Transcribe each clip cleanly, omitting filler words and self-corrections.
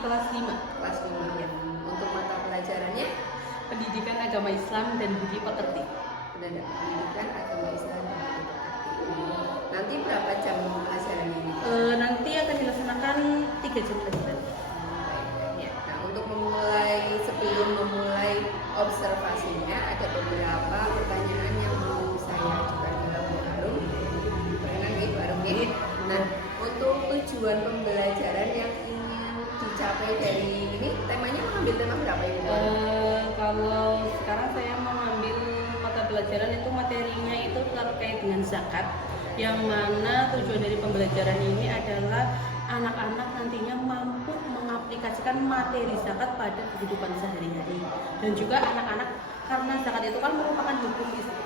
kelas 5. Kelas 5 ya. Untuk mata pelajarannya Pendidikan Agama Islam dan Budi Pekerti. pendidikan agama Islam dan budi pekerti. Nanti berapa jam pelajaran ini? Nanti akan dilaksanakan 3 jam pelajaran. Ya. Nah, untuk sebelum memulai observasinya ada beberapa pertanyaan yang mau saya ajukan kepada Bu Arum. Perkenan Bu Arum ya. Nah, untuk tujuan pembelajaran yang ingin dicapai dari ini, temanya mengambil tema berapa Ibu? Kalau sekarang saya mengambil mata pelajaran itu materinya itu terkait dengan zakat, yang mana tujuan dari pembelajaran ini adalah anak-anak nantinya mampu mengaplikasikan materi zakat pada kehidupan sehari-hari, dan juga anak-anak karena zakat itu kan merupakan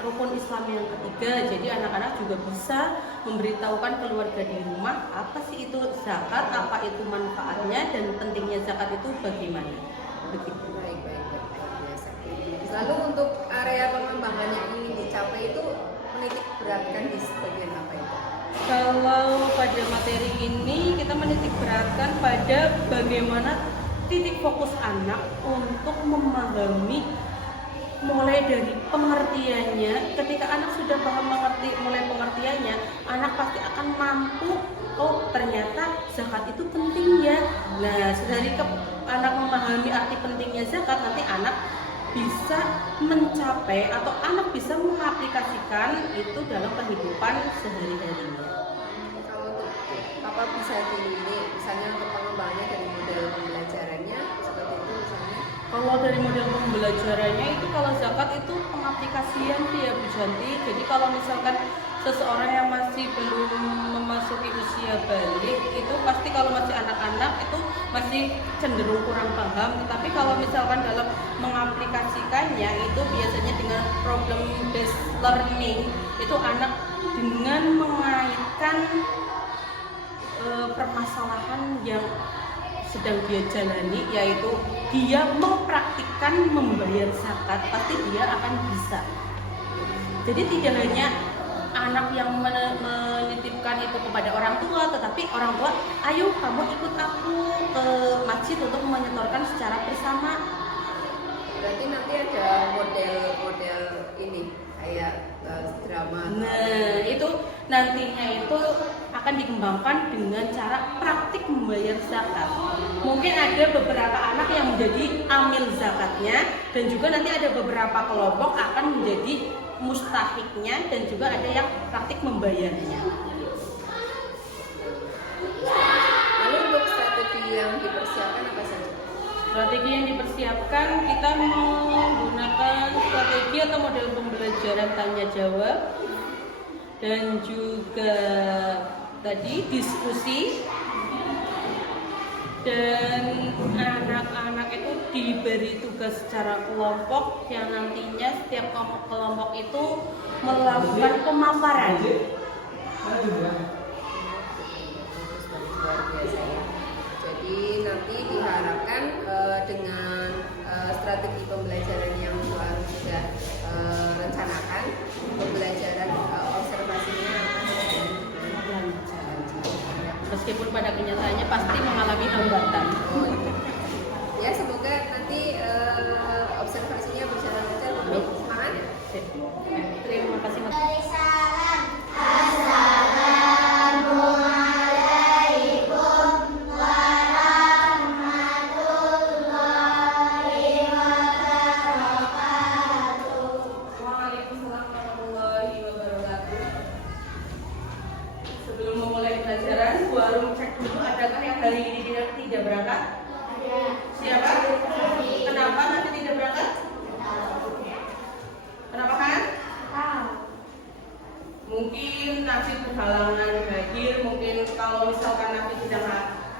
rukun Islam yang ketiga, jadi anak-anak juga bisa memberitahukan keluarga di rumah apa sih itu zakat, apa itu manfaatnya, dan pentingnya zakat itu bagaimana. Begitu. Baik, biasa. Lalu untuk area pengembangan yang ingin dicapai itu menitik beratkan di bagian apa itu? Kalau pada materi ini kita menitik beratkan pada bagaimana titik fokus anak untuk memahami mulai dari pengertiannya. Ketika anak sudah paham mulai pengertiannya, anak pasti akan mampu, oh ternyata zakat itu penting ya. Nah, dari anak memahami arti pentingnya zakat, nanti anak bisa mencapai atau anak bisa mengaplikasikan itu dalam kehidupan sehari-harinya. Kalau untuk apa bisa ini misalnya untuk pengembangannya dari model pembelajarannya seperti itu misalnya? Kalau dari model pembelajarannya itu, kalau zakat itu pengaplikasian dia Bu Janti. Jadi kalau misalkan seseorang yang masih belum memasuki usia balik, itu pasti kalau masih anak-anak itu masih cenderung kurang paham. Tetapi kalau misalkan dalam mengaplikasikannya itu biasanya dengan problem based learning, itu anak dengan mengaitkan permasalahan yang sedang dia jalani, yaitu dia mempraktikkan membayar zakat, pasti dia akan bisa. Jadi tidak hanya anak yang menitipkan itu kepada orang tua, tetapi orang tua, ayo kamu ikut aku ke masjid untuk menyetorkan secara bersama. Berarti nanti ada model-model ini kayak drama. Nah, itu nantinya itu akan dikembangkan dengan cara praktik membayar zakat. Mungkin ada beberapa anak yang menjadi amil zakatnya, dan juga nanti ada beberapa kelompok akan menjadi mustahiknya, dan juga ada yang praktik membayarnya. Lalu untuk strategi yang dipersiapkan apa saja? Strategi yang dipersiapkan, kita menggunakan strategi atau model pembelajaran tanya jawab, dan juga tadi diskusi, dan anak-anak itu diberi tugas secara kelompok yang nantinya setiap kelompok itu melakukan pemaparan. Luar biasa ya. Jadi nanti diharapkan dengan strategi pembelajaran yang Bu Arum sudah rencanakan, pembelajaran observasinya akan Meskipun pada kenyataannya pasti mengalami hambatan. Ya, semoga nanti observasinya berjalan lancar. Semangat. Terima kasih. Sebelum memulai pelajaran, Bu Arum cek dulu adakah yang hari ini tidak berangkat? Ada. Siapa? Kenapa nanti tidak berangkat? Kenapa kan? Mungkin Nafi berhalangan hadir, mungkin kalau misalkan Nafi sedang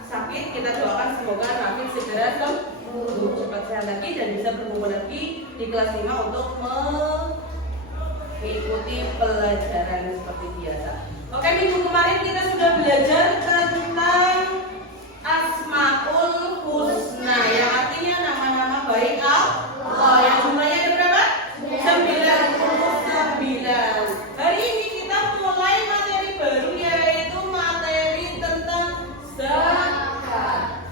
sakit, kita doakan semoga Nafi segera sembuh, cepat sehat lagi dan bisa berkumpul lagi di kelas 5 untuk mengikuti pelajaran seperti biasa. Oke, minggu kemarin kita sudah belajar tentang Asmaul Husna, yang artinya nama-nama baik Allah. Yang jumlahnya ada berapa? 99. Hari ini kita mulai materi baru, yaitu materi tentang zakat.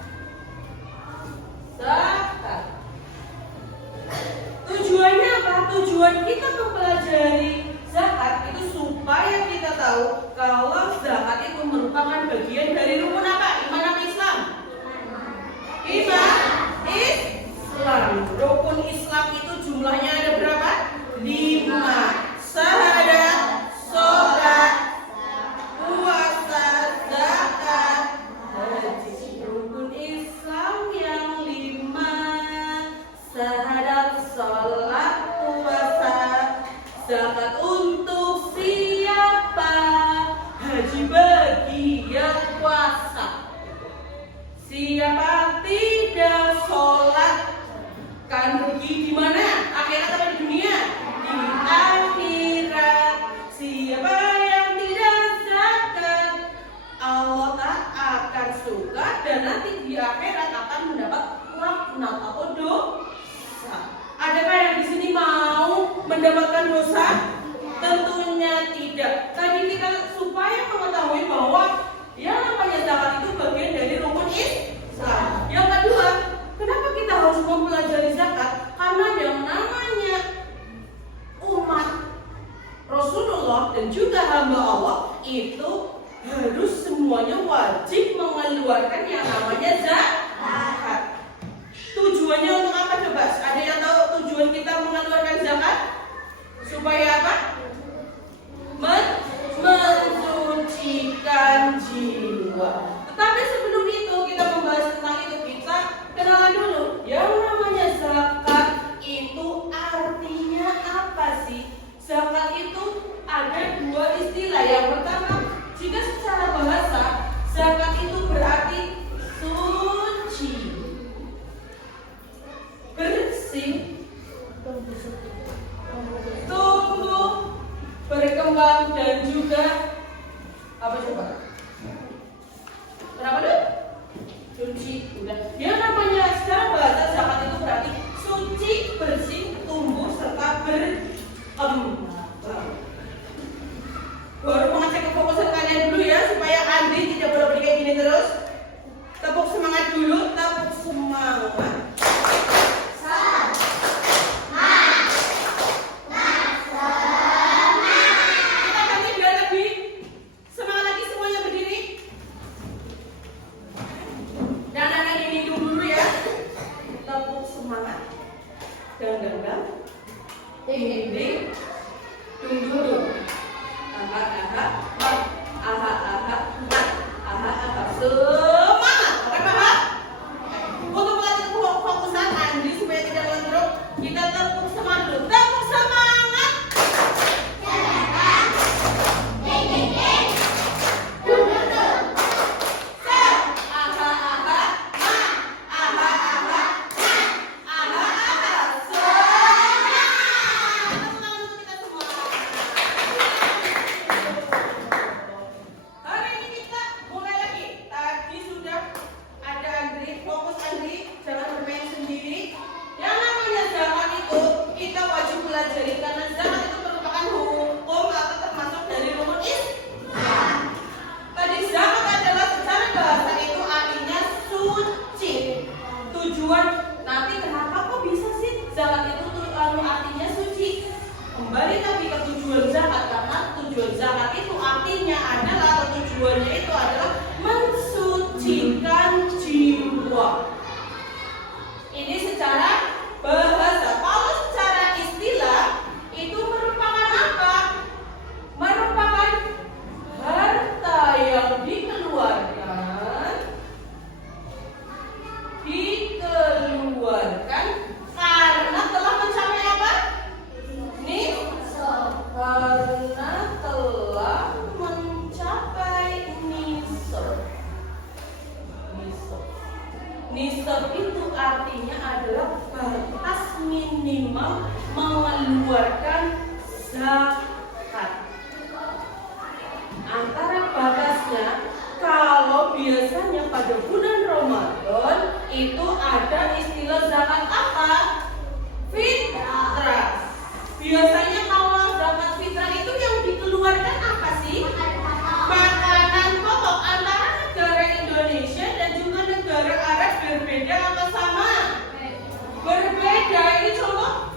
bagian dari rukun apa? Iman apa Islam? Iman Islam. Rukun Islam itu jumlahnya ada berapa? 5. Syahadat, sholat, puasa, zakat, haji. Rukun Islam yang 5. Syahadat, sholat, puasa, zakat untuk siapa? Haji bagi yang puasa. Siapa tidak sholat kan rugi di mana? Akhirat atau di dunia? Di akhirat. Siapa yang tidak zakat, Allah tak akan suka dan nanti di akhirat akan mendapat laknat atau dosa. Adakah yang di sini mau mendapatkan dosa? Tentunya tidak. Tadi kita supaya mengetahui bahwa yang namanya zakat itu bagian dari rukun Islam. Yang kedua, kenapa kita harus mempelajari zakat? Karena yang namanya umat Rasulullah dan juga hamba Allah itu harus semuanya wajib mengeluarkan yang namanya zakat. Tujuannya untuk apa coba? Ada yang tahu tujuan kita mengeluarkan zakat? Supaya apa? Mensucikan jiwa. Tetapi sebelum itu kita membahas tentang itu, kita kenalan dulu. Yang namanya zakat itu artinya apa sih? Zakat itu ada 2 istilah. Yang pertama, jika secara bahasa zakat itu berarti suci, bersih, tumbuh, berkembang dan juga apa coba? Kenapa dulu? Suci. Udah. Yang namanya secara bahasa zakat itu berarti suci, bersih, tumbuh serta berkembang. Baru mengecek kefokusan kalian dulu ya supaya Andi tidak boleh kayak gini terus. Tepuk semangat dulu, tepuk semangat. Ding, tunggu dulu. Aha, aha, aha, aha, aha, aha, semangat, oke Bapak? Untuk melatih fokusan Andi supaya tidak lentruk, kita tepuk semangat dulu. Tepuk semangat. Ding, ding, ding. Tunggu dulu. Aha, aha, aha, aha. Nanti kenapa kok bisa sih zakat itu artinya suci? Kembali lagi ke tujuan zakat, karena tujuan zakat itu artinya adalah atau tujuannya itu adalah mensucikan jiwa. Ini secara bahasa. Kalau secara istilah itu merupakan apa? Merupakan harta yang dikeluarkan karena telah mencapai apa? Karena telah mencapai nisab. Nisab itu artinya adalah batas minimal mengeluarkan zakat. Antara batasnya, kalau biasanya pada bulan Ramadan itu ada istilah zakat apa? Fitrah. Biasanya kalau zakat fitrah itu yang dikeluarkan apa sih? Makanan pokok. Antara negara Indonesia dan juga negara Arab berbeda apa sama? Berbeda. Ini contoh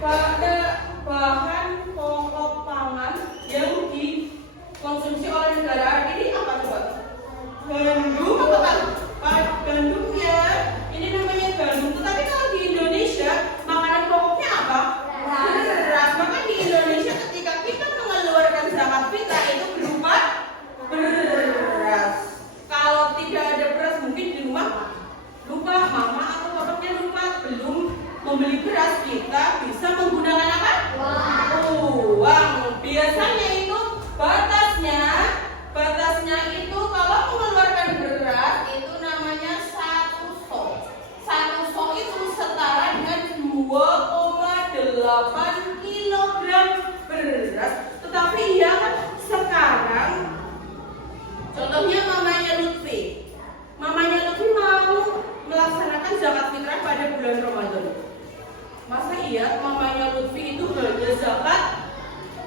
pada bahan pokok pangan yang dikonsumsi oleh negara Arab ini apa coba? melaksanakan zakat fitrah pada bulan Ramadan. Masa iya mamanya Lutfi itu hanya zakat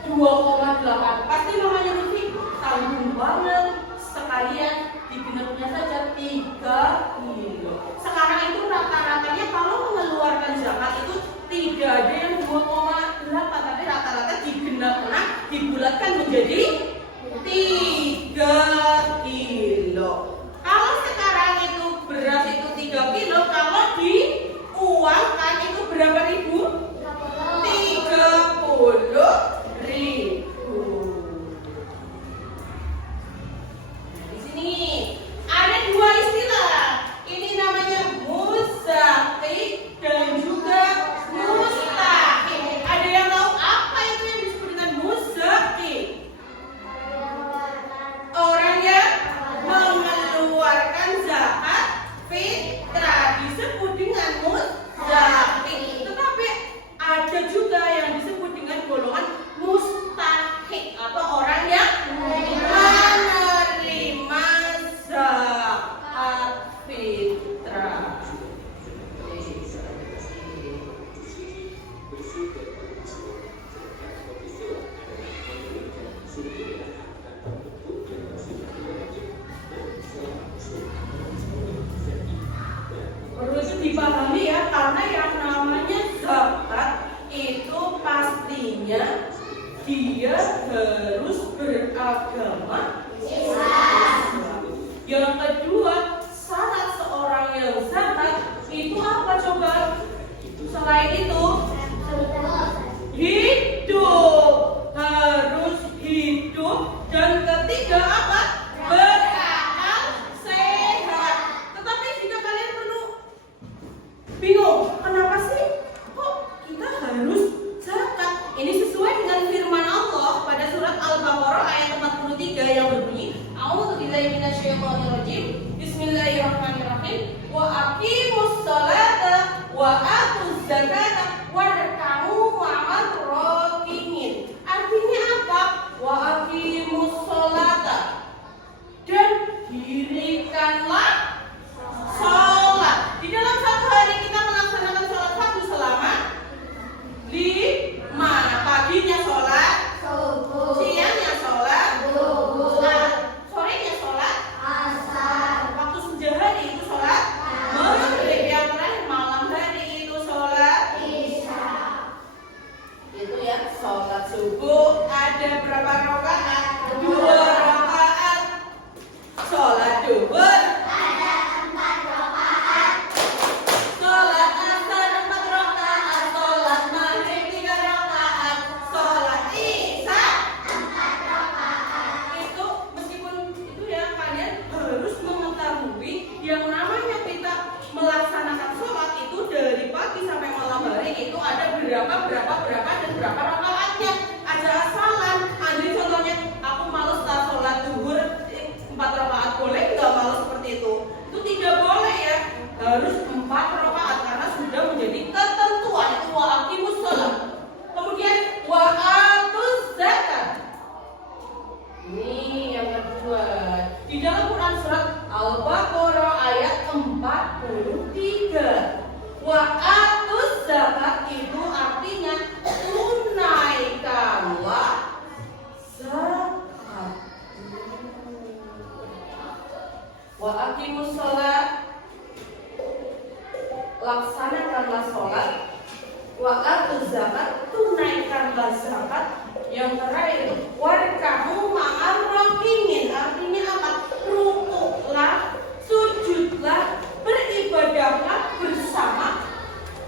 2,8? Pasti mamanya Lutfi tanggung banget, sekalian digenapnya saja 3 kilo. Sekarang itu rata-ratanya kalau mengeluarkan zakat itu tidak ada yang 2,8, tapi rata-rata digenapkan, dibulatkan menjadi 3 kilo. Kalau sekarang itu beras itu 3 kilo, kalau diuangkan itu berapa ribu? 30.000. Di sini ada 2 istilah. Ini namanya muzaki dan juga mustahik. Ada yang tahu apa itu yang disebut dengan muzaki? Orang yang mengeluarkan zakat fitrah disebut dengan muzaki. Tetapi ada juga yang disebut dengan golongan mustahik atau orang yang menerima zakat fitrah. Perlu dipahami ya, karena yang namanya zakat itu pastinya dia harus beragama Islam. Yang kedua, syarat seorang yang zakat itu apa coba? Selain itu, hidup, harus hidup. Dan ketiga apa? Berakal sehat. Tetapi jika kalian perlu bingung, kenapa sih kok kita harus zakat? Ini sesuai dengan firman Allah pada surat Al-Baqarah ayat 43 yang berbunyi, A'udzubillahi minasyaitonirrajim. Bismillahirrahmanirrahim. Wa aqimus sholata wa atuz zakata warka'u ma'ar raki'in. Artinya apa? Wa aqimus sholata, dan dirikanlah sholat. Di dalam satu hari kita melaksanakan sholat fardu selama 5. Paginya sholat subuh, siangnya sholat duhur, sorenya sholat asar, waktu senja hari itu sholat maghrib, yang terakhir malam hari itu sholat isya. Itu ya, sholat subuh ada berapa rakaat? 2 rakaat. Sholat duhur ada 4 rakaat. Sholat asar 4 rakaat. Sholat maghrib 3 rakaat. Sholat isya 4 rakaat. Itu meskipun itu ya, kalian harus mengetahui yang namanya kita melaksanakan sholat itu dari pagi sampai malam hari itu ada berapa dan berapa rakaatnya. Ada hafalan. Jadi contohnya aku males tak sholat duhur 4 rakaat, boleh nggak malas seperti itu? Itu tidak boleh ya, harus 4 rakaat karena sudah menjadi ketentuan. Itu wa aqimus sholat. Kemudian wa atuz zakat. Ini yang kedua. Di dalam Quran surat Al-Baqarah ayat 43. Wa atuz zakat itu artinya tunaikanlah zakat. Wa aqimus sholat, laksanakanlah sholat. Wa atuz zakat, tunaikanlah zakat. Yang terakhir itu warka'u ma'ar raki'in, artinya apa? Rukuklah, sujudlah, beribadahlah bersama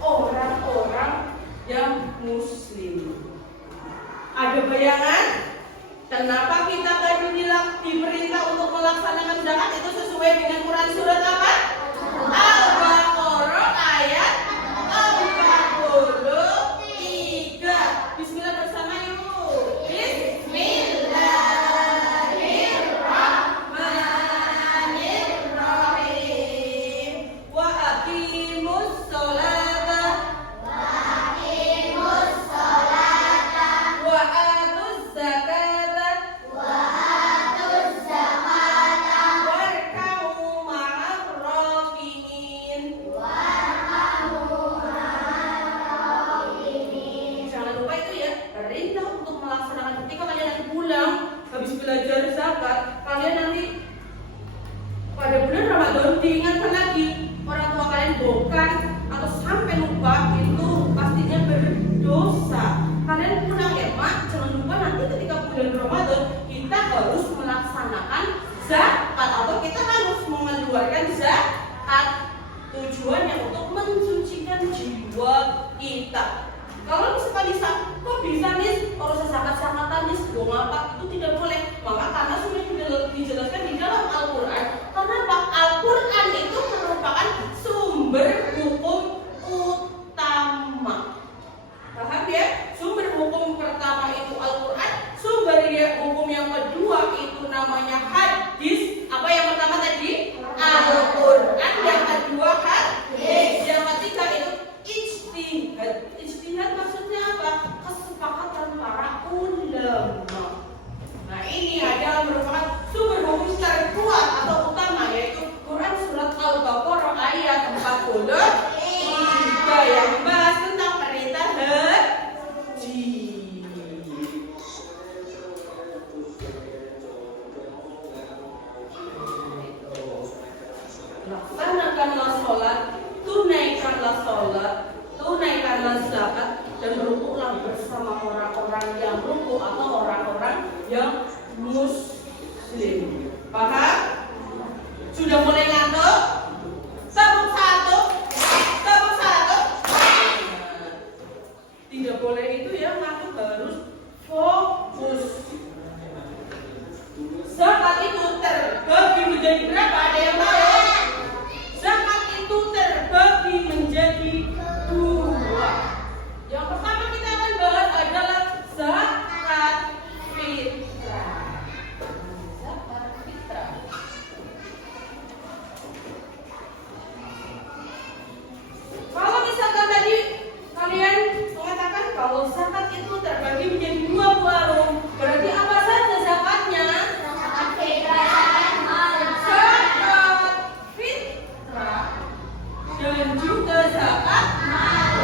orang-orang yang muslim. Ada bayangan? Kenapa kita tadi diperintah untuk melaksanakan zakat? Itu sesuai dengan Quran surat apa? Al-Baqarah ayat 43. Bismillah bersama yuk. Bismillahirrahmanirrahim. Wa aqimus sholata wa atuz zakata warka'u Ramadan diingatkan lagi, orang tua kalian bukan atau sampai lupa itu pastinya berdosa. Kalian pulang ya mak, jangan lupa nanti ketika bulan Ramadan kita harus melaksanakan zakat atau kita harus mengeluarkan zakat. Tujuannya untuk mensucikan jiwa kita. Kalau misalkan bisa, kok bisa nih? Kalau zakat-zakatan nih, dong apa? Itu tidak boleh. Maka karena sudah dijelaskan di dalam Al-Quran. Karena Al-Quran itu merupakan sumber hukum utama. Paham ya? Sumber hukum pertama itu Al-Quran. Sumber hukum yang kedua itu namanya hadis. Apa yang pertama tadi? Al-Quran. Yang kedua hadis. Yang ketiga itu ijtihad. Ijtihad maksudnya apa? Kesepakatan para ulama. Nah ini adalah merupakan sumber hukum terkuat atau utama, yaitu Quran surat Al-Baqarah ayat 43 yang membahas tentang perintah haji. Laksanakanlah sholat, tunaikanlah zakat, dan rukuklah bersama orang-orang yang rukuk atau orang-orang yang muslim. Paham? Sudah mulai ngantuk? Tepuk satu. Tidak boleh itu ya, ngantuk, harus fokus. Zakat itu terbagi menjadi berapa? Ada yang tahu? Zakat itu terbagi menjadi dua. Yang pertama kita akan bahas adalah zakat fitrah. Zakat fitrah. Kalau misalkan tadi kalian mengatakan kalau zakat itu terbagi menjadi dua warung, berarti apa saja zakatnya? Zakat fitrah. Zakat fitrah dan juga zakat mal.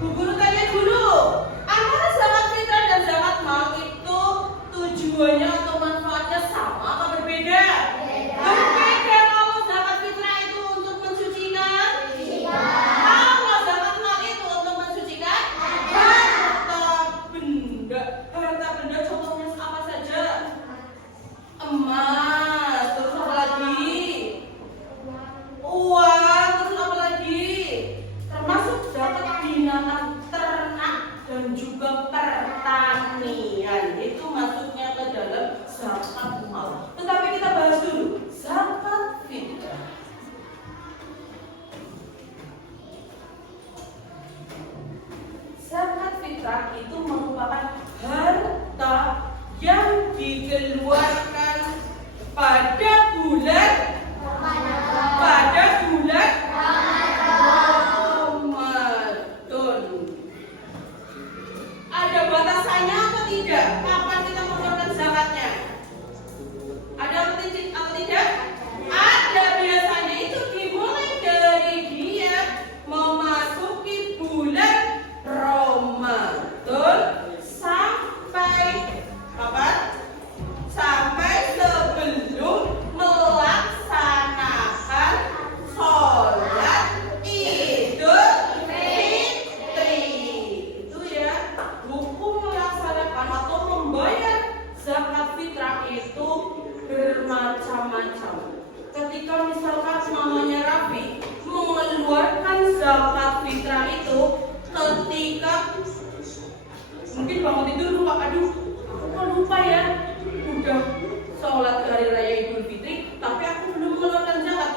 Bu Guru tanya dulu, antara zakat fitrah dan zakat mal itu tujuannya atau manfaatnya sama atau berbeda? Berbeda. Kalau zakat fitrah itu untuk mensucikan, kalau zakat mal itu untuk mensucikan harta benda. Harta benda contohnya apa saja? Emas, terus apa lagi? Uang, terus apa lagi? Termasuk zakat binatang ternak dan juga pertanian. Itu masuknya ke dalam zakat mal. Tetapi kita bahas dulu zakat fitrah. Zakat fitrah itu merupakan harta yang dikeluarkan pada bulan Ramadan. Ada batasannya atau tidak? Kapan kita mengeluarkan zakatnya? Ada atau tidak? Ada. Biasanya itu dimulai dari dia memasuki bulan Ramadan sampai kapan? Sampai sebelum melaksanakan sholat Idul Fitri. Itu ya, hukum melaksanakan atau membayar zakat fitrah itu bermacam-macam. Ketika misalkan namanya Rafi mengeluarkan zakat fitrah itu ketika mungkin bangun tidur lupa, aduh aku kok lupa ya, udah sholat hari raya Idul Fitri tapi aku belum mengeluarkan zakat.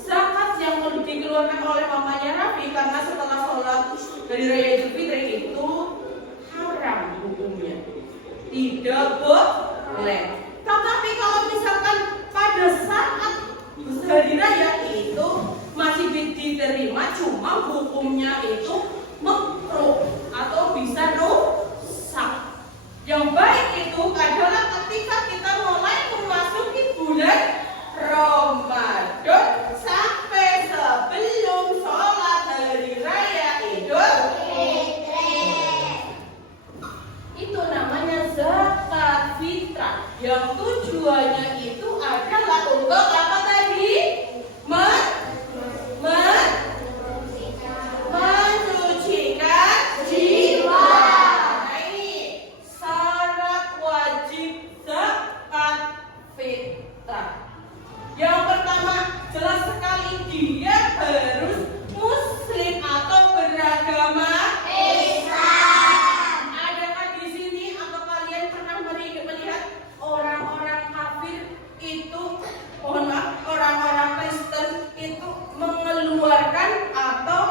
Zakat yang dikeluarkan oleh mamanya Rafi karena setelah sholat hari raya Idul Fitri itu haram hukumnya, tidak boleh. Tetapi kalau misalkan pada saat hari raya itu masih diterima, cuma hukumnya itu makruh atau bisa rusak. Yang baik itu adalah ketika kita mulai memasuki bulan Ramadan sampai sebelum sholat hari raya Idul Fitri. Itu namanya zakat fitrah. tujuannya itu adalah untuk apa tadi? Mensucikan jiwa. Nah ini syarat wajib zakat fitrah. Yang pertama jelas sekali dia harus muslim atau beragama Islam. Adakah di sini atau kalian pernah melihat orang-orang kafir itu, orang-orang Kristen itu mengeluarkan atau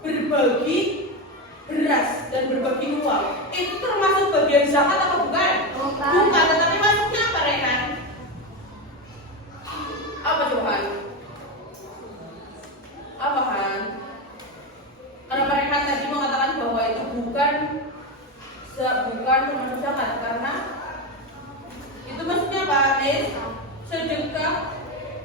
berbagi beras dan berbagi uang? Itu termasuk bagian zakat atau bukan? Bukan, tetapi masuknya apa, Rehan? Apa Johan? Apa Han? Karena mereka tadi mengatakan bahwa itu bukan termasuk zakat karena itu maksudnya apa, Nis? Sedekah.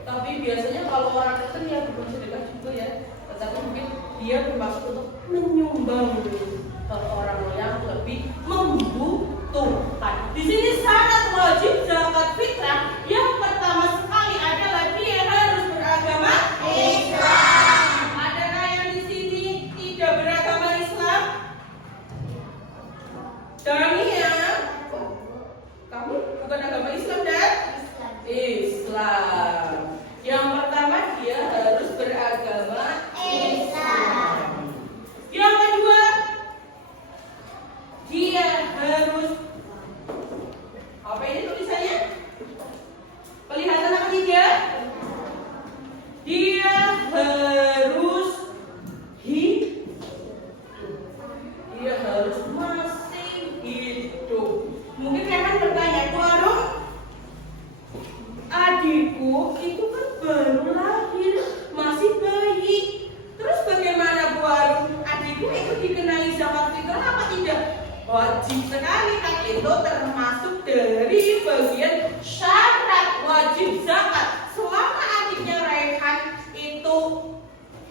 Tapi biasanya kalau orang Kristen ya bukan sedekah juga ya, tetapi mungkin dia bermaksud untuk menyumbang ke orang yang lebih membutuhkan. Di sini syarat wajib zakat fitrah yang pertama sekali adalah dia harus beragama Islam. Adakah yang di sini tidak beragama Islam? Dania, kamu bukan agama Islam dan Islam. Yang pertama dia harus beragama Islam. Yang kedua dia harus apa ini tulisannya? Kelihatan apa tidak? Dia harus dia harus masih hidup. Mungkin kalian bertanya, Warung, adikku itu kan baru lahir, masih bayi. Terus bagaimana Bu Warung? Adikku itu dikenai zakat fitrah apa tidak? Wajib sekali, kan itu termasuk dari bagian syarat wajib zakat. Selama adiknya Rehan itu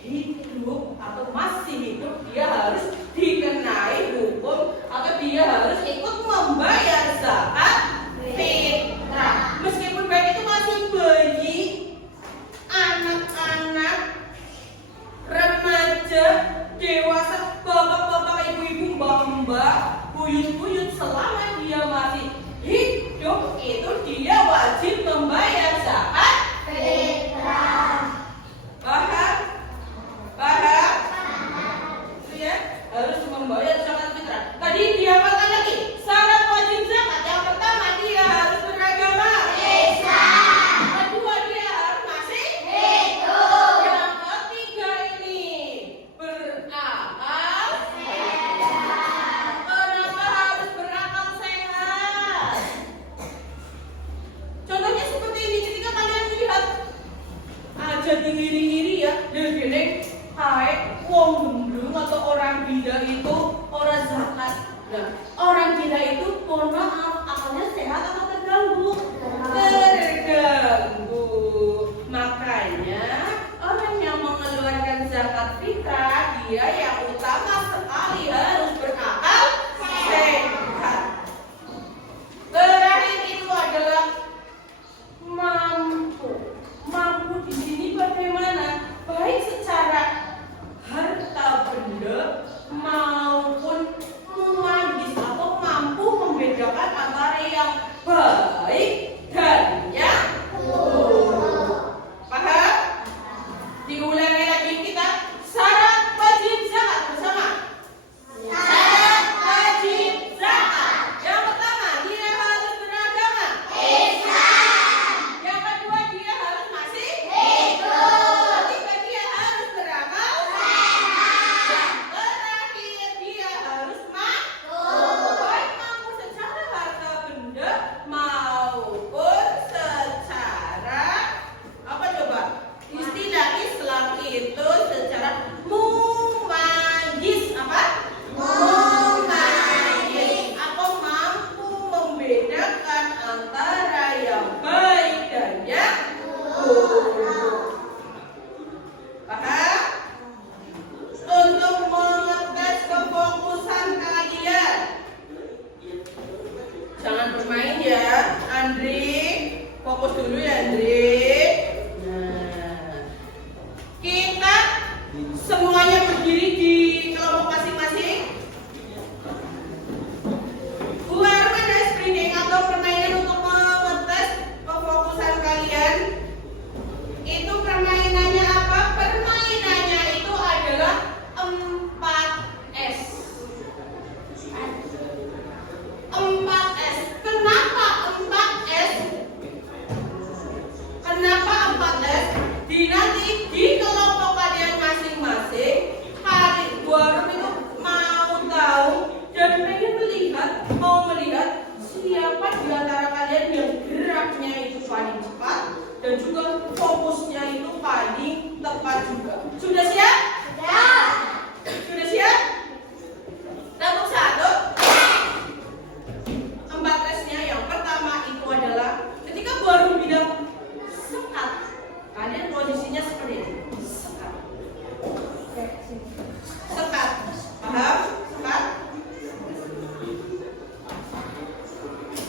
hidup atau masih hidup, dia harus dikenai hukum atau dia harus ikut membayar zakat fitrah. Meskipun baik itu masih bayi, anak-anak, remaja, dewasa, bapak-bapak, ibu-ibu, mbak-mbak, buyut-buyut, selama dia masih hidup itu dia wajib membayar zakat fitrah. Paham? Paham? Itu ya, harus membayar zakat fitrah. Tadi dia apa lagi? Syarat wajib zakat yang pertama dia harus beragama Islam. Kedua dia harus masih hidup. Yang ketiga ini berakal sehat. Kenapa harus berakal sehat? Contohnya seperti ini, ketika kalian lihat aja tinggi-tinggi ya, gini hai wong gendeng atau orang gila itu orang zakat. Nah, orang gila itu mohon maaf, akalnya sehat atau terganggu? Terganggu. Makanya orang yang mengeluarkan zakat fitrah dia yang utama sekali harus berakal sehat. Terakhir itu adalah mampu. Mampu di sini bagaimana? Baik secara harta benda maupun uang di Fokus dulu ya, Andre. Nah, kita semuanya berdiri di kelompok masing-masing. Bu Arman ada sprinting atau permainan untuk mengetes kefokusan kalian. Itu permainannya apa? Permainannya itu adalah 4S. 4S. Kenapa 4S? Kenapa 4S? Nanti di kelompok kalian masing-masing, kalian baru itu mau tahu dan pengen mau melihat siapa di antara kalian yang geraknya itu paling cepat dan juga fokusnya itu paling tepat juga. Sudah siap? Sudah. Sudah siap? Tepuk satu. 4S-nya yang pertama itu adalah ketika baru bilang sekat, kalian posisinya seperti ini. Sekat. Sekat. Paham? Sekat.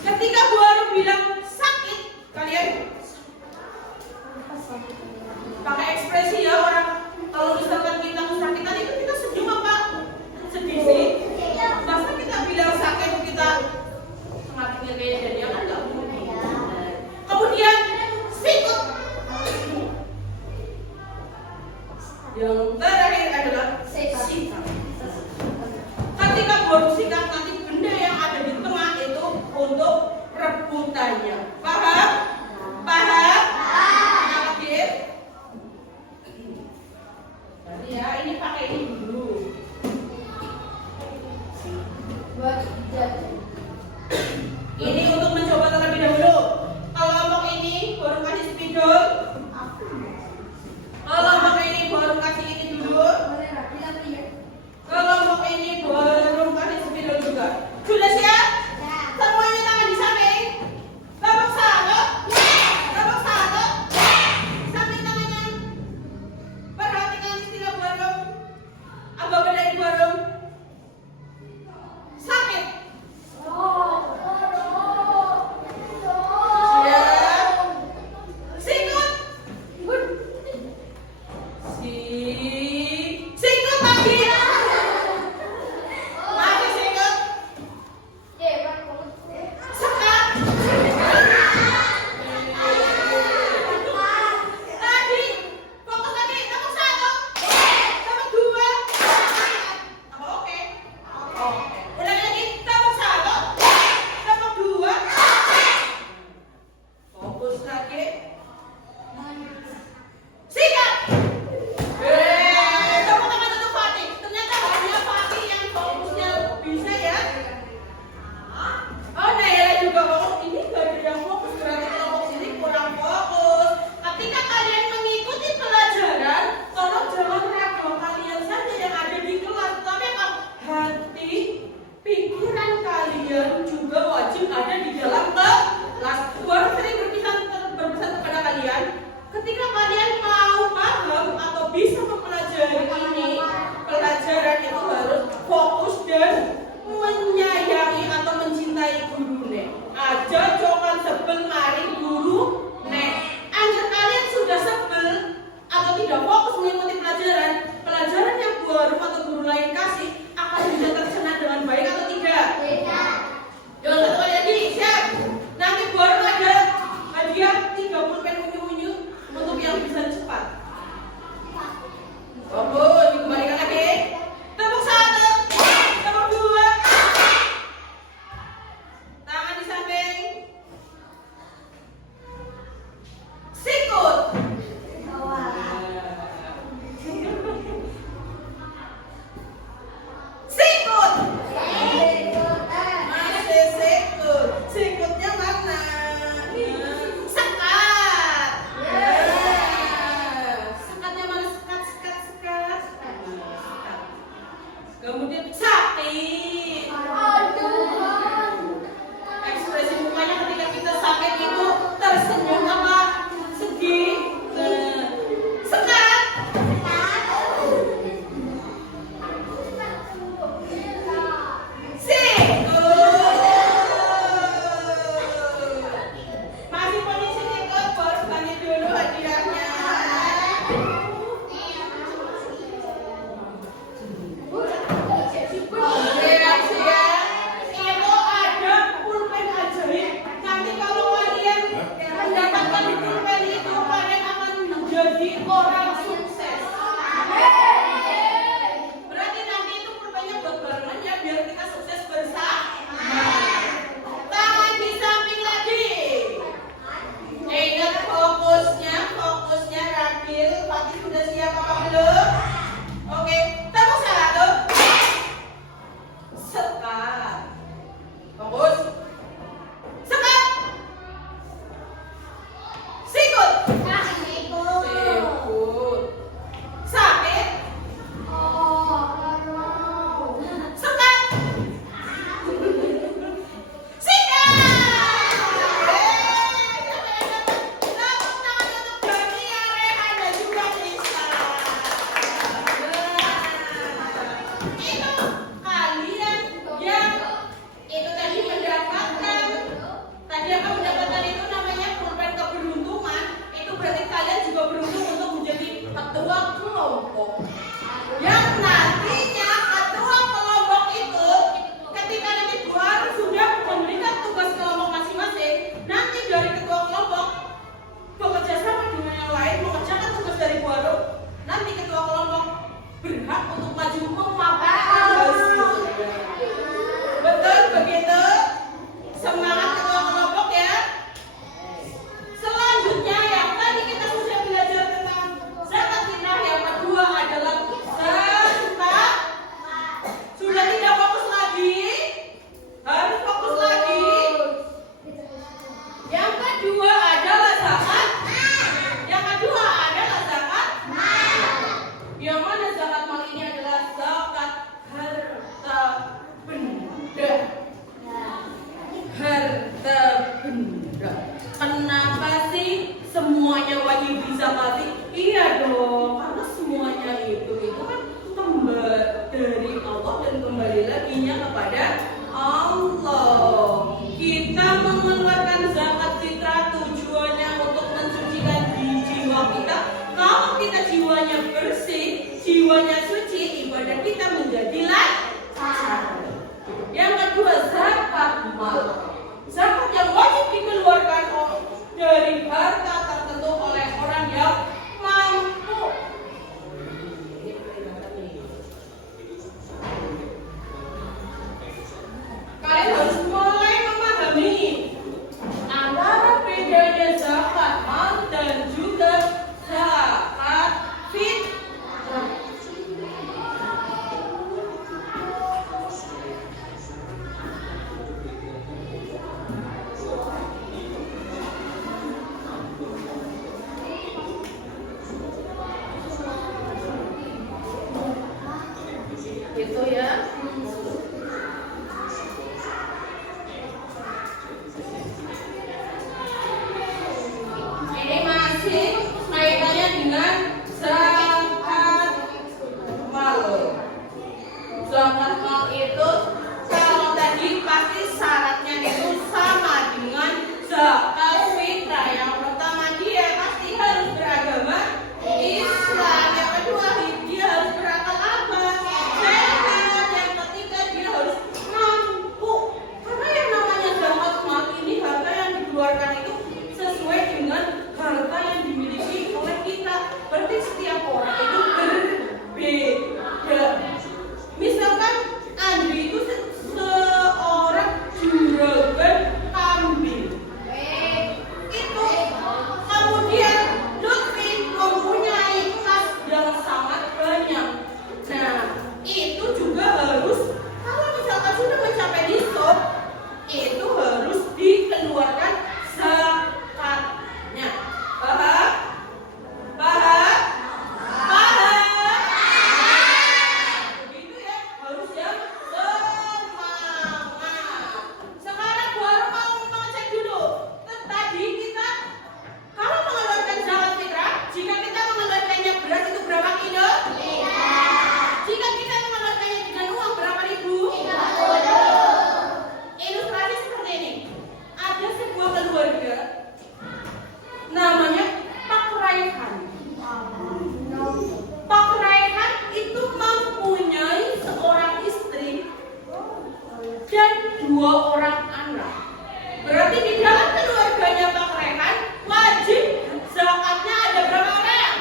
Ketika baru bilang sakit, kalian pakai ekspresi ya orang. Kalau misalkan kita kesakitan itu kita senyum apa? Sedih sih. Masa kita bilang sakit kita semakin kayak jadi kan nggak mungkin. Kemudian sikut. Yang terakhir adalah sikat. Ketika baru sikat nanti benda yang ada di tengah itu untuk rebutannya. Paham? Paham? Yakin? Ya, ini pakai ini dulu. Ini untuk mencoba terlebih dahulu. Kelompok ini baru kasih spidol. Kelompok ini baru kasih ini dulu. zakat? Iya dong, karena semuanya itu kan kembali dari Allah dan kembali laginya kepada Allah. Kita mengeluarkan zakat fitrah tujuannya untuk mensucikan jiwa kita. Kalau kita jiwanya bersih, jiwanya suci, ibadah kita menjadi lancar. Yang kedua, zakat mal. Zakat yang wajib dikeluarkan dari harta tertentu oleh orang yang mampu. Kalian harus mulai memahami antara bedanya zakat mal dan juga zakat fitrah. Gitu ya. Ini masih kaitannya dengan zakat mal. Zakat mal itu kalau tadi pasti syaratnya itu sama dengan zakat fitrah. Yang pertama dia pasti harus beragama Islam. Yang kedua dia harus berakal apa? Sehat. Yang ketiga dia harus mampu. Karena yang namanya zakat mal ini harta yang dikeluarkan itu sesuai dengan harta yang dimiliki oleh kita. Berarti setiap orang itu berbeda. Misalkan Andri itu seorang juragan kambing. Itu kemudian Lutfi mempunyai kas yang sangat banyak. Nah, itu juga harus kalau misalkan sudah mencapai nisab, itu harus dikeluarkan zakatnya. Paham? Paham? Paham? Begitu ya, harus yang semangat. Sekarang baru mau mengecek dulu. Tadi kita kalau mengeluarkan zakat fitrah, jika kita mengeluarkannya beras itu berapa kilo? 5. Jika kita mengeluarkannya dengan uang berapa ribu? 30. Ilustrasi seperti ini. Ada sebuah keluarga namanya Pak Raihan. Pak Raihan itu mempunyai seorang istri dan 2 orang anak. Berarti di dalam keluarganya Pak Raihan wajib zakatnya ada berapa orang?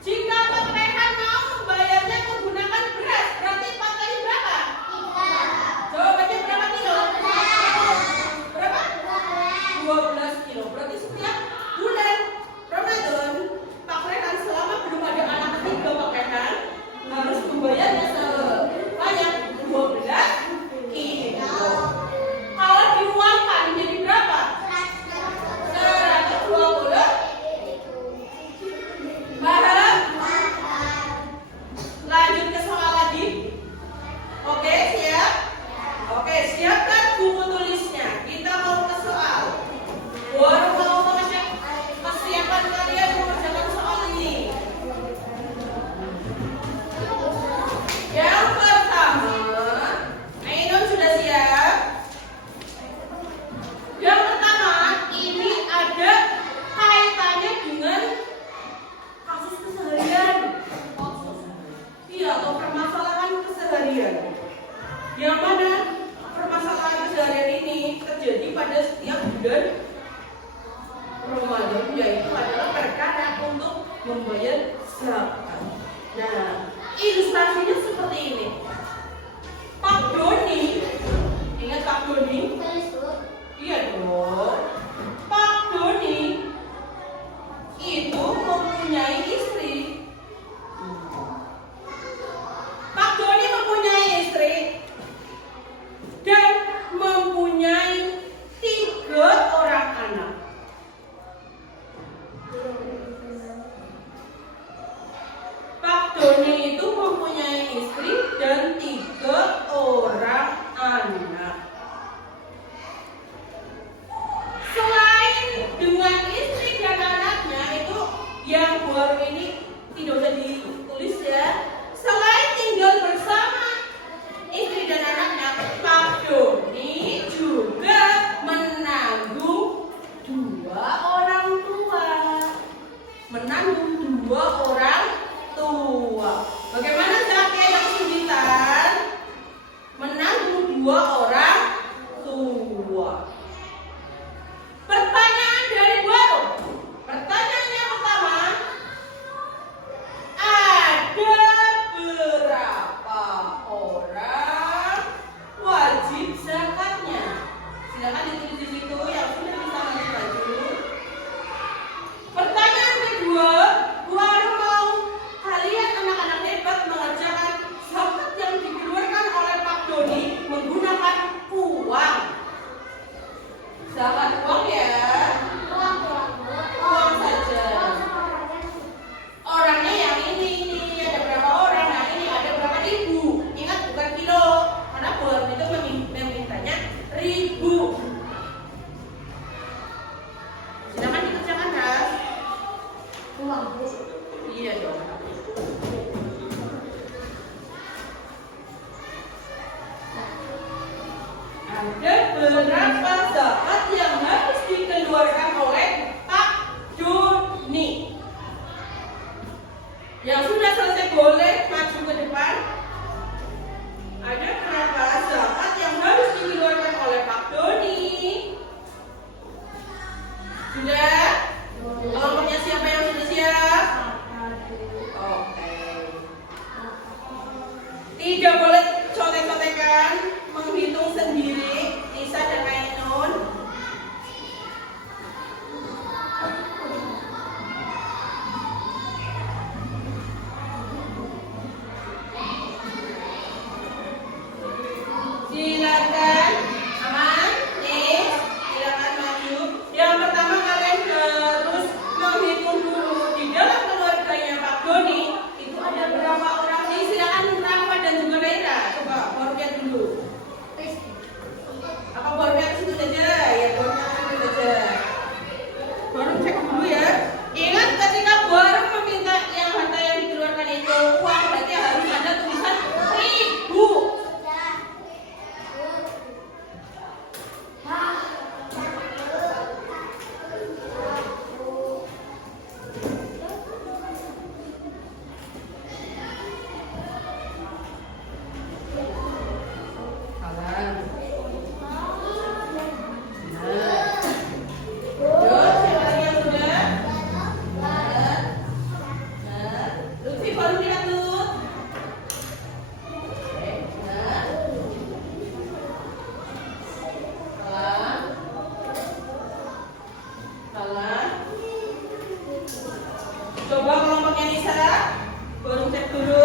4. Jika Pak Raihan mau membayarnya menggunakan beras, berarti 4 kali berapa? 3. Jawabannya berapa kilo? Berapa? 12 kilo. Berarti setiap bulan Ramadan Pak Raihan selama belum ada anak ketiga Pak Raihan harus membayarnya sebanyak 12 kilo. Kalau diuangkan menjadi berapa? 120. Paham? Lanjut ke soal lagi. Oke, siap? Oke, siapkan buku tulisnya. Kita mau ke soal. Baru mau mengecek kesiapan kalian mengerjakan soal ini. Yang pertama, Ainun sudah siap? Yang pertama, ini ada kaitannya dengan kasus keseharian. Iya, atau permasalahan keseharian. Yang mana permasalahan keseharian ini terjadi pada setiap bulan Ramadan, yaitu adalah perkara untuk membayar zakat. Nah, ilustrasinya seperti ini. Pak Doni, ingat Pak Doni? Iya dong. Pak Doni itu mempunyai istri. Pak Doni mempunyai istri dan mempunyai 3 orang anak. Pak Doni itu mempunyai istri dan 3 orang anak. Kelompoknya siapa yang sudah siap? Oke. Tidak boleh contek-contekan, menghitung sendiri. Nisa dan Ainun. Silakan. Aman? Nih, silakan maju. Yang pertama kalian harus menghitung dulu di dalam keluarganya Pak Doni itu ada berapa orang sih? Silakan Rafa dan juga Naira. Coba baru lihat dulu. Apa baru lihat situ saja? Ya baru lihat situ saja. Baru cek dulu ya. Ingat ketika baru meminta yang harta yang dikeluarkan itu uang berarti harus ada tulisan 1000. Coba kelompoknya Nisa, baru cek dulu.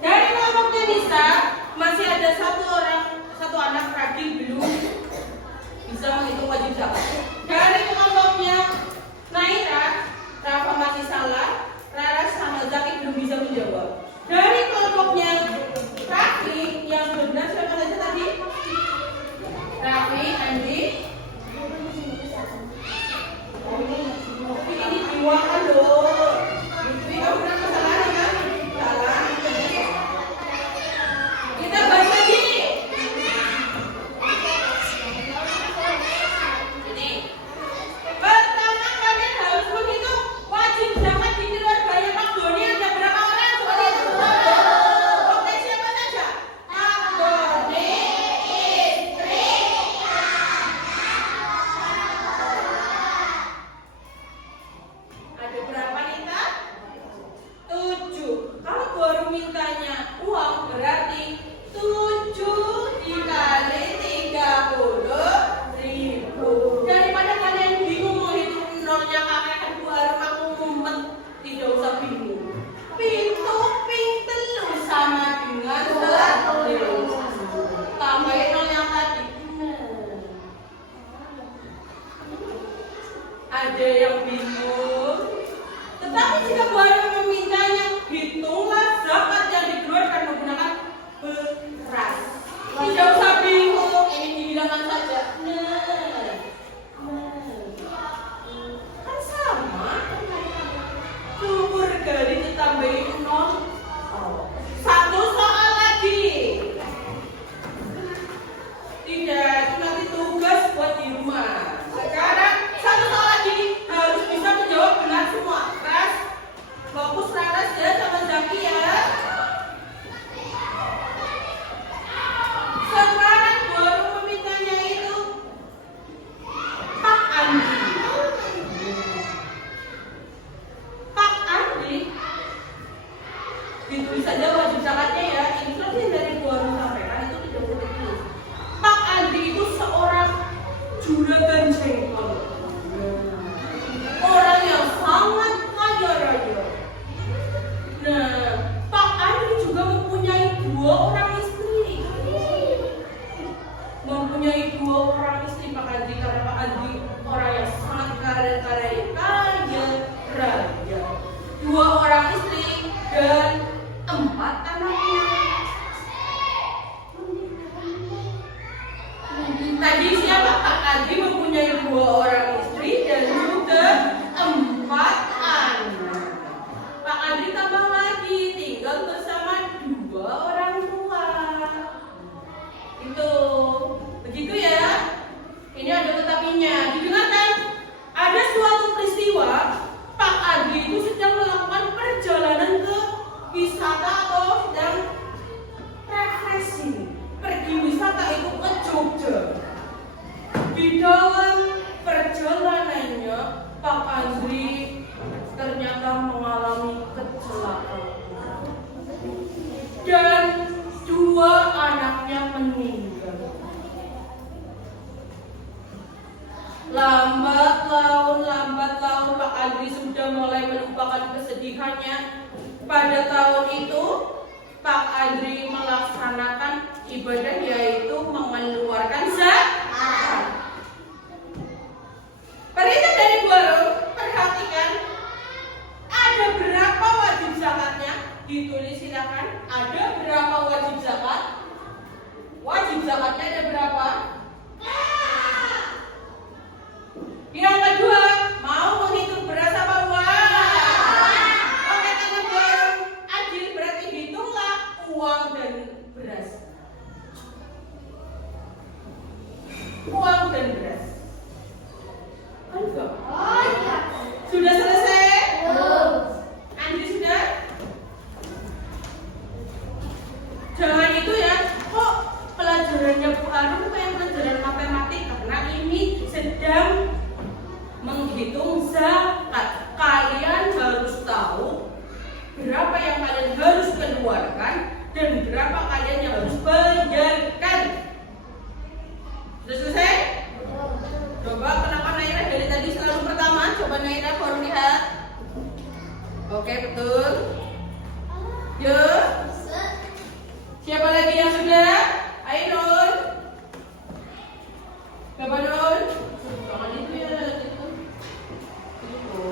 Dari kelompoknya Nisa masih ada satu anak ragil belum bisa menghitung wajib zakat. Dari kelompoknya Naira, Rafa masih salah, Rara sama Zaki belum bisa menjawab. Dari kelompoknya Raffi yang benar siapa saja tadi? Raffi, Andi. Ini diwakil loh. Ini kamu benar kesalahan kan? Salah. Kita bahas lagi. Ini. Pertama kalian harus menghitung wajib zakat di keluarganya Pak Doni ada berapa orang? Seperti itu. Oke, siapa saja? Pak Doni, istri. Ada berapa Nita? 7. Kalau baru mintanya uang berarti 7 dikali 30.000. Daripada kalian bingung mau hitung nolnya kakek kedua harus aku ngumpet, tidak usah bingung. Pintu telu sama dengan 1. Tambahin nol yang tadi. Ada yang bingung. Tetapi jika baru memintanya, hitunglah zakat yang dikeluarkan menggunakan beras. Tidak usah bingung, ini dihilangkan saja. Kan sama. Syukur kali ditambahin nol. Satu soal lagi. Tidak, itu nanti tugas buat di rumah. Sekarang satu soal lagi harus bisa menjawab benar semua. Ras, fokus Raras ya sama Zaki ya. Sekarang baru memintanya itu Pak Andi. Pak Andi, ditulis saja wajib zakatnya ya. Ini kan yang dari baru sampaikan itu tidak usah ditulis. Pak Andi itu seorang juragan jengkol. Orang yang sangat kaya raya. Nah, Pak Andi juga mempunyai 2 orang istri. Mempunyai 2 orang istri Pak Andi karena Pak Andi orang yang sangat kaya raya. 2 orang istri dan 4 anaknya. Tadi siapa? Pak Andi mempunyai 2 orang wisata atau sedang refreshing, pergi wisata itu ke Jogja. Di dalam perjalanannya Pak Andri ternyata mengalami kecelakaan dan 2 anaknya meninggal. Lambat laun Pak Andri sudah mulai melupakan kesedihannya. Pada tahun itu Pak Andri melaksanakan ibadah yaitu mengeluarkan zakat. Perintah dari guru, perhatikan ada berapa wajib zakatnya? Ditulis silakan. Ada berapa wajib zakat? Wajib zakatnya ada berapa? Yang kedua, mau menghitung beras apa uang? Oke, karena belum adil berarti hitunglah uang dan beras. Uang dan beras. Enggak. Sudah selesai? Andri sudah? Jangan itu ya. Kok pelajarannya Bu Arum kayak pelajaran matematik? Karena ini sedang menghitung zakat. Kalian harus tahu berapa yang kalian harus keluarkan dan berapa kalian yang harus bayarkan. Sudah selesai? Coba kenapa Naira dari tadi selalu pertama? Coba Naira baru lihat. Oke, betul. Yuk. Siapa lagi yang sudah? Ayo Nur. Coba Nur. Jangan itu ya, itu. Itu.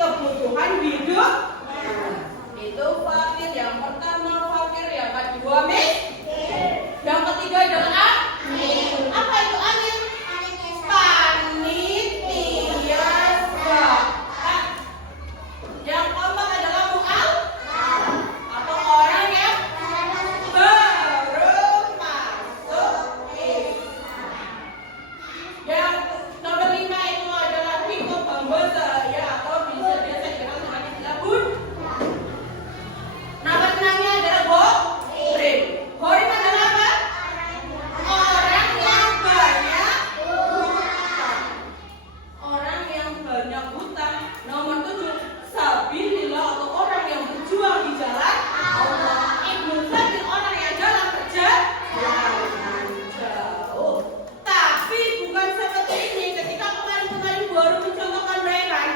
kebutuhan hidup. Itu fakir yang pertama, fakir yang kedua miskin, yang ketiga adalah amin. Apa itu amin? Panitia zakat. Yang keempat adalah mu'al atau orang yang baru masuk Islam. Yang nomor 5 itu adalah hikmah pembaca ya, atau bisa biasa dikenal dengan istilah bud. Nama senangnya adalah Borim. Borim adalah apa? Orang yang banyak hutang. Orang yang banyak hutang. Nomor 7, sabilillah atau orang yang berjuang di jalan Allah. Ibnu Sabil orang yang jalan kerja jauh. Tapi bukan seperti ini. Ketika kemarin-kemarin baru mencontohkan Rehan.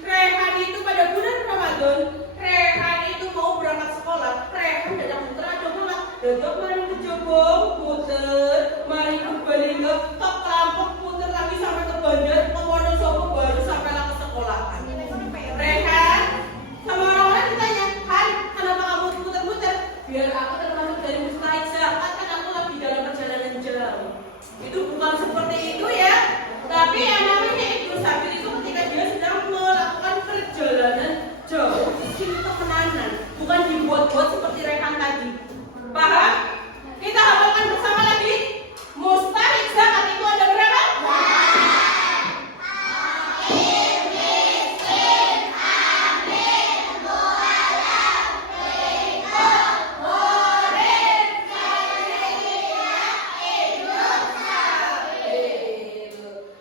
Rehan itu pada bulan Ramadan. Rehan itu mau berangkat sekolah. Rehan datang muter aja banget. Dadok mari ke Jobong, muter, mari ke Balingga, tok Lampung, muter lagi sampai ke Bandar, ke Wonosobo baru sampai lah ke sekolahan. Rehan sama orang-orang ditanya, Han, kenapa kamu muter-muter? Biar aku termasuk dari mustahik zakat, kan aku lagi dalam perjalanan jauh. Itu bukan seperti itu ya. Tapi yang namanya Ibnu Sabil itu ketika dia sedang melakukan perjalanan jauh, itu kemenangan, bukan dibuat-buat seperti Rehan tadi. Paham? Kita hafalkan bersama lagi. Mustahik zakat itu ada berapa?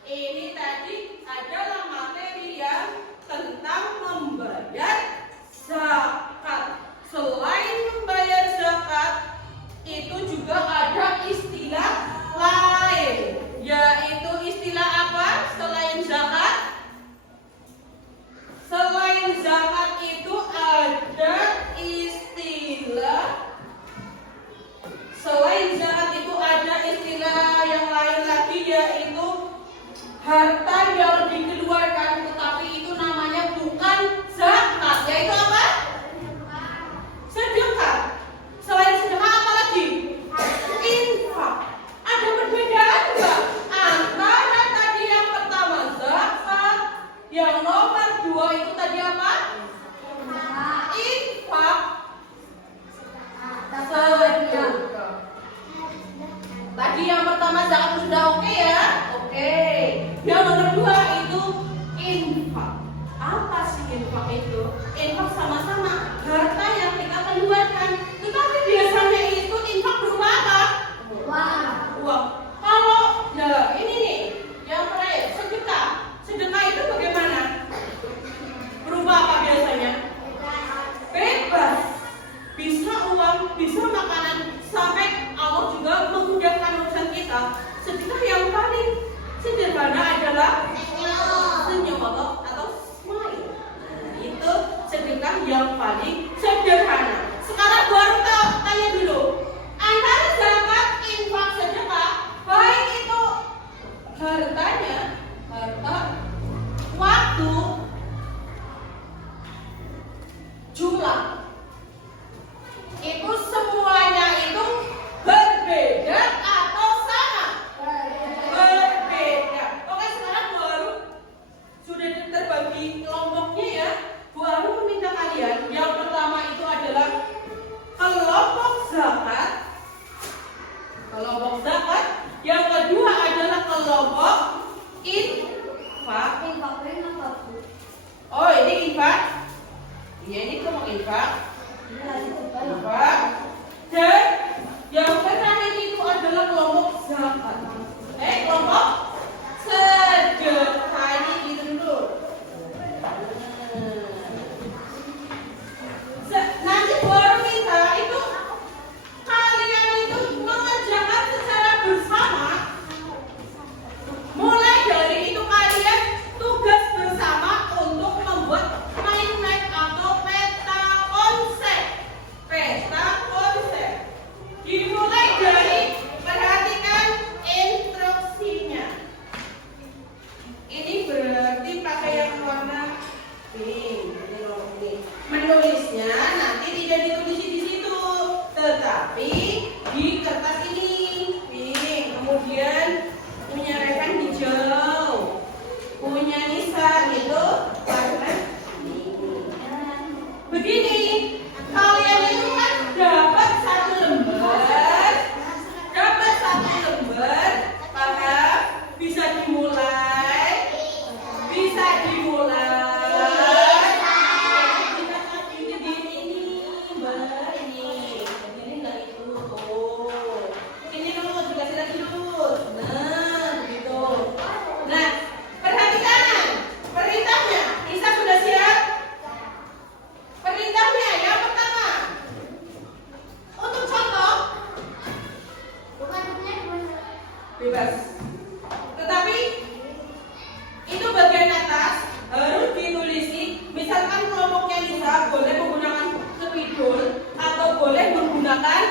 Ini tadi adalah materi yang tentang membayar zakat. Selain membayar zakat, itu juga ada istilah lain. Yaitu istilah apa selain zakat? Selain zakat itu ada istilah. Selain zakat itu ada istilah yang lain lagi, yaitu harta yang dikeluarkan tetapi itu namanya bukan zakat. Yaitu apa? Sedekah. Selain sedekah apa lagi? Infak. Ada perbedaan enggak antara tadi yang pertama zakat, yang nomor 2 itu tadi apa? Infak. Sedekah. Tadi yang pertama zakat sudah oke ya? Oke. Yang nomor 2 itu infak. Apa sih infak itu? Infak sama-sama harta yang kita keluarkan. Tetapi biasanya itu infak berupa apa? Uang. Kalau ini nih, yang terakhir sedekah. Sedekah itu bagaimana? Berupa apa biasanya? Bebas. Bisa uang, bisa makanan, sampai Allah juga memudahkan urusan kita. Sedekah yang paling sederhana adalah senyum atau smile. Itu sedekah yang paling sederhana. Sekarang baru tanya dulu, antara zakat, infak, sedekah, baik itu hartanya, harta, waktu, jumlah, itu semuanya itu berbeda atau sama? Berbeda. Oke, sekarang baru sudah terbagi kelompoknya ya. Baru meminta kalian, yang pertama itu adalah kelompok zakat. Kelompok zakat. Yang kedua adalah kelompok infak. Oh, ini infak. Iya, ini kelompok infak. Infak. Dan yang terakhir itu adalah kelompok zakat. Kelompok sedekah. Ini gitu dulu. Nanti baru kita itu kalian itu mengerjakan secara bersama. Mulai dari itu kalian tugas bersama untuk membuat mind map atau peta konsep. Peta konsep. Dimulai dari perhatikan instruksinya. itu bagian atas harus ditulisi. Misalkan kelompoknya Nisa boleh menggunakan spidol atau boleh menggunakan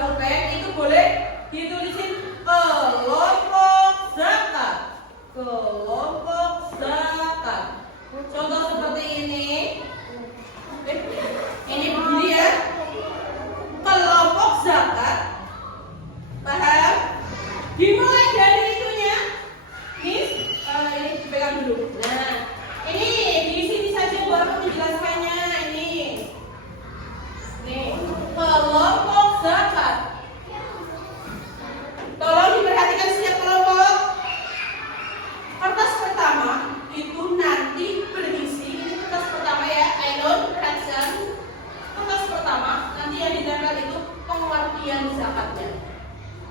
pulpen, itu boleh ditulisin kelompok zakat. Kelompok zakat. Contoh seperti ini. Ini begini ya. Kelompok zakat. Paham? Dimulai dari itunya. Ini dipegang dulu. Nah, ini di sini saja baru menjelaskannya ini. Nih, kelompok zakat. Tolong diperhatikan setiap kelompok. Kertas pertama itu nanti berisi, ini kertas pertama ya, Ainun, perhatikan. Kertas pertama nanti yang ditempel itu pengertian zakatnya.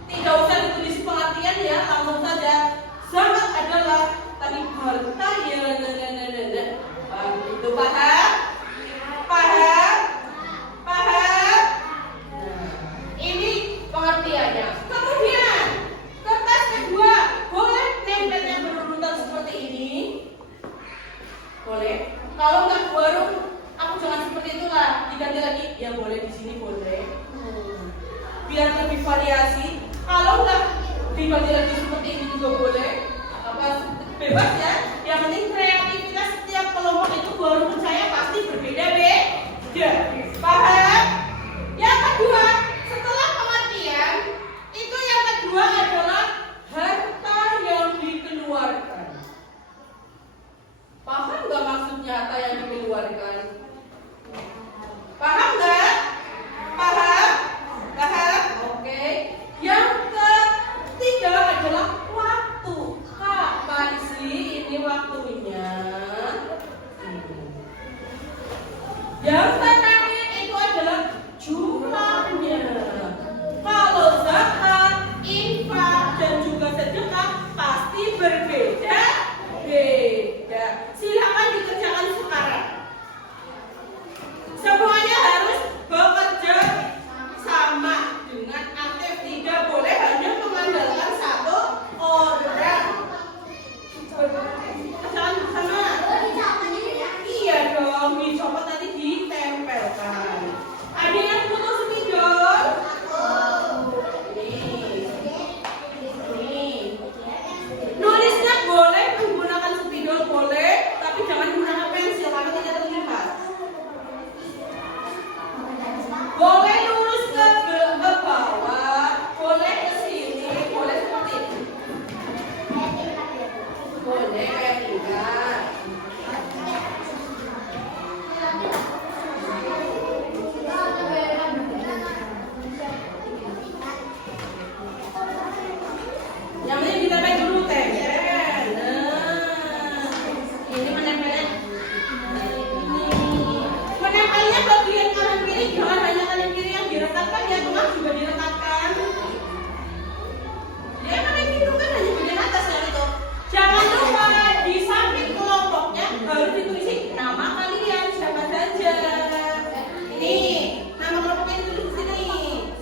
Tidak usah ditulis pengertian ya, langsung saja. Zakat adalah tadi harta ya, itu paham? Paham? Paham? Nah, ini pengertiannya. Kemudian kertas kedua boleh nempelnya berurutan seperti ini. Boleh. Kalau nggak baru, aku jangan seperti itulah. Diganti lagi, ya boleh di sini boleh. Biar lebih variasi. Kalau nggak diganti lagi seperti ini juga boleh. Apa bebas ya. Yang penting kreativitas setiap kelompok itu baru saya pasti berbeda-beda. Paham? Yang kedua, setelah pengertian, itu yang kedua adalah harta yang dikeluarkan. Paham nggak maksudnya harta yang dikeluarkan? Paham nggak? Paham? Paham? Oke. Yang ketiga adalah waktu. Kapan sih ini waktunya? Yang terakhir itu adalah jumlahnya. Kalau zakat, infak, dan juga sedekah pasti berbeda. Beda. Silakan dikerjakan sekarang. Semuanya harus bekerja sama dengan aktif. Tidak boleh hanya mengandalkan satu orang. Kerjaan sama. Iya dong, dicopot nanti ditempelkan. Ada yang butuh spidol? Nih. Nulisnya boleh menggunakan spidol boleh, tapi jangan menggunakan pensil karena tidak terlihat. Boleh lurus ke bawah, boleh ke sini, boleh seperti ini. Boleh kayak tidak. Yang penting ditempel dulu teh. Nah, ini menempelnya. Ini menempelnya bagian kanan kiri, jangan hanya kanan kiri yang direkatkan, ya tengah juga direkatkan. Dia mana itu kan hanya bagian atas ya itu. Jangan lupa di samping kelompoknya harus ditulis nama kalian siapa saja. Ini nama kelompoknya ditulis di sini.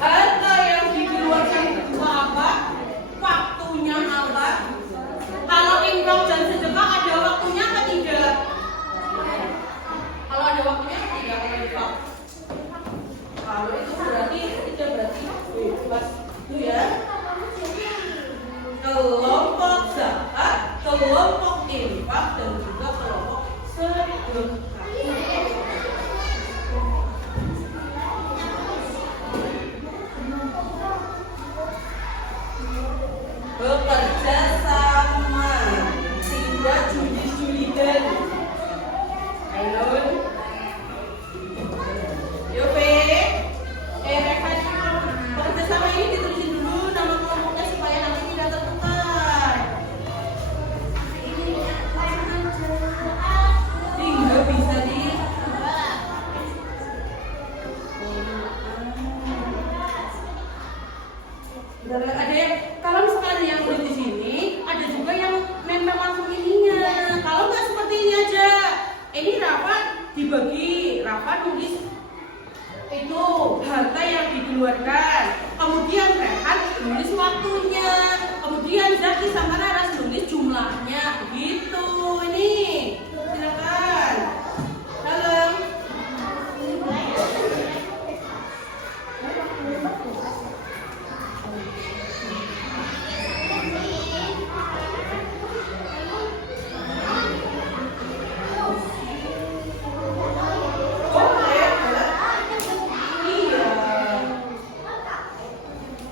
Harta yang dikeluarkan itu apa? Waktunya apa? Kalau infak dan sedekah ada waktunya atau tidak? Kalau ada waktunya tidak kalau infak. Kalau itu berarti tidak berarti bebas itu ya. Kelompok zakat, kelompok infak dan juga kelompok sedekah. Bekerja sama, tidak judi-judian. Ainun, Yope, Rekan, bekerja sama ini ditulisin dulu nama kelompoknya supaya nanti tidak tertukar. Tinggal nanti Samara harus nulis jumlahnya begitu. Ini silakan. Halo.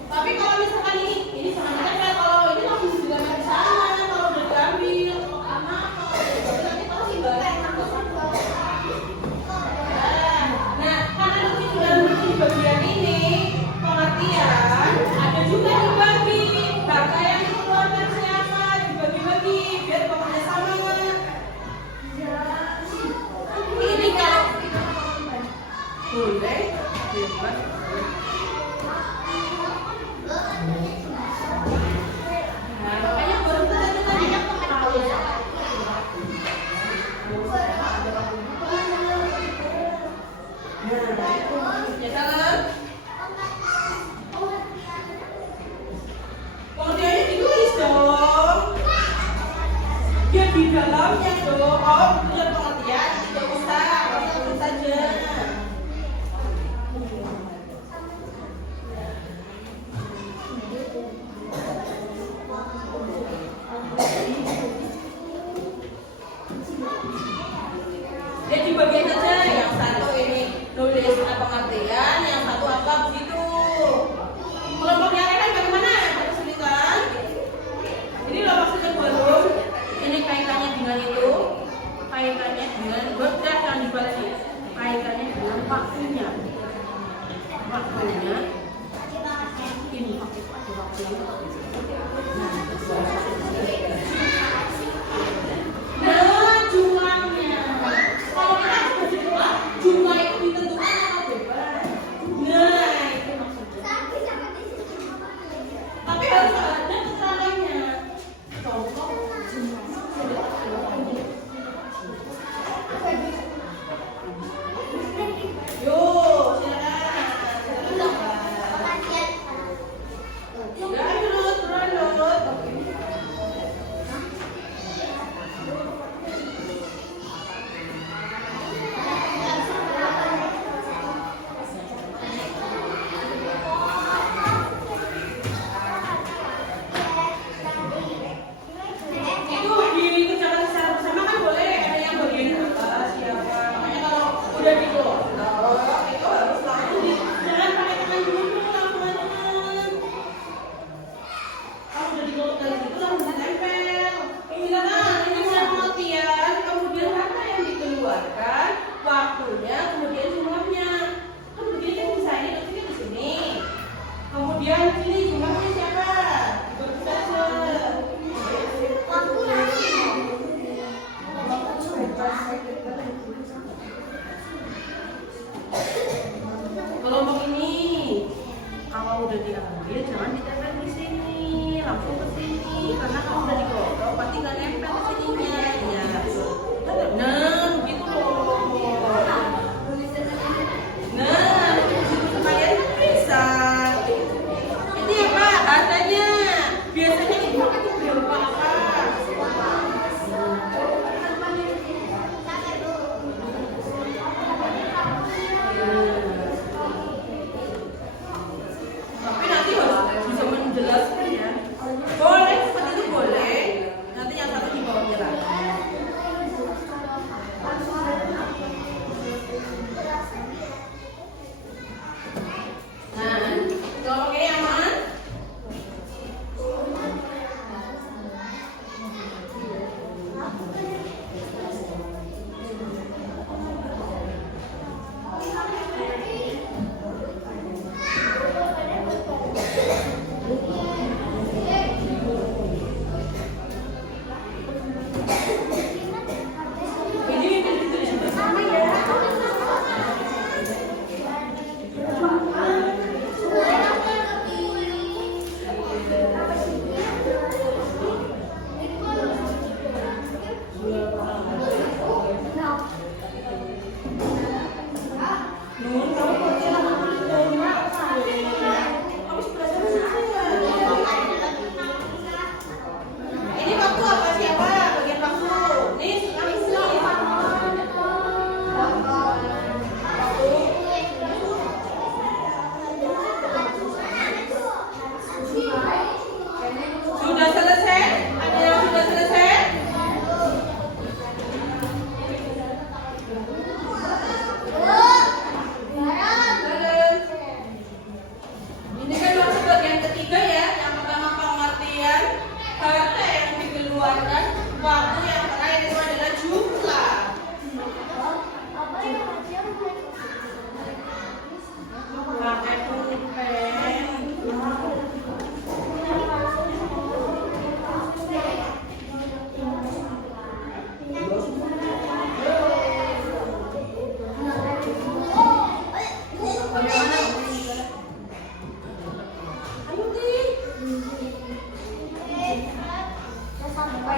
Tapi kalau misalkan ini sebenarnya kalau ini langsung digambar di sana, kalau udah diambil anak nanti pasti balik. Nah, karena nanti sudah di bagian ini pengertian, ada juga dibagi data yang dikeluarkan siapa dibagi-bagi biar pokoknya sama. Ini kalau boleh bebas. Nah, makanya baru tadi nah, itu maksudnya kan. Pengertiannya ditulis dong. Ya di dalamnya dong. Oh, punya pengertian tidak usah, tulis saja. Jadi bagian saja yang satu ini nulis pengertian, yang satu apa begitu. Kelompoknya kan bagaimana? Kesulitan? Ini loh maksudnya belum. Ini kaitannya dengan itu, kaitannya dengan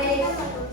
Bye.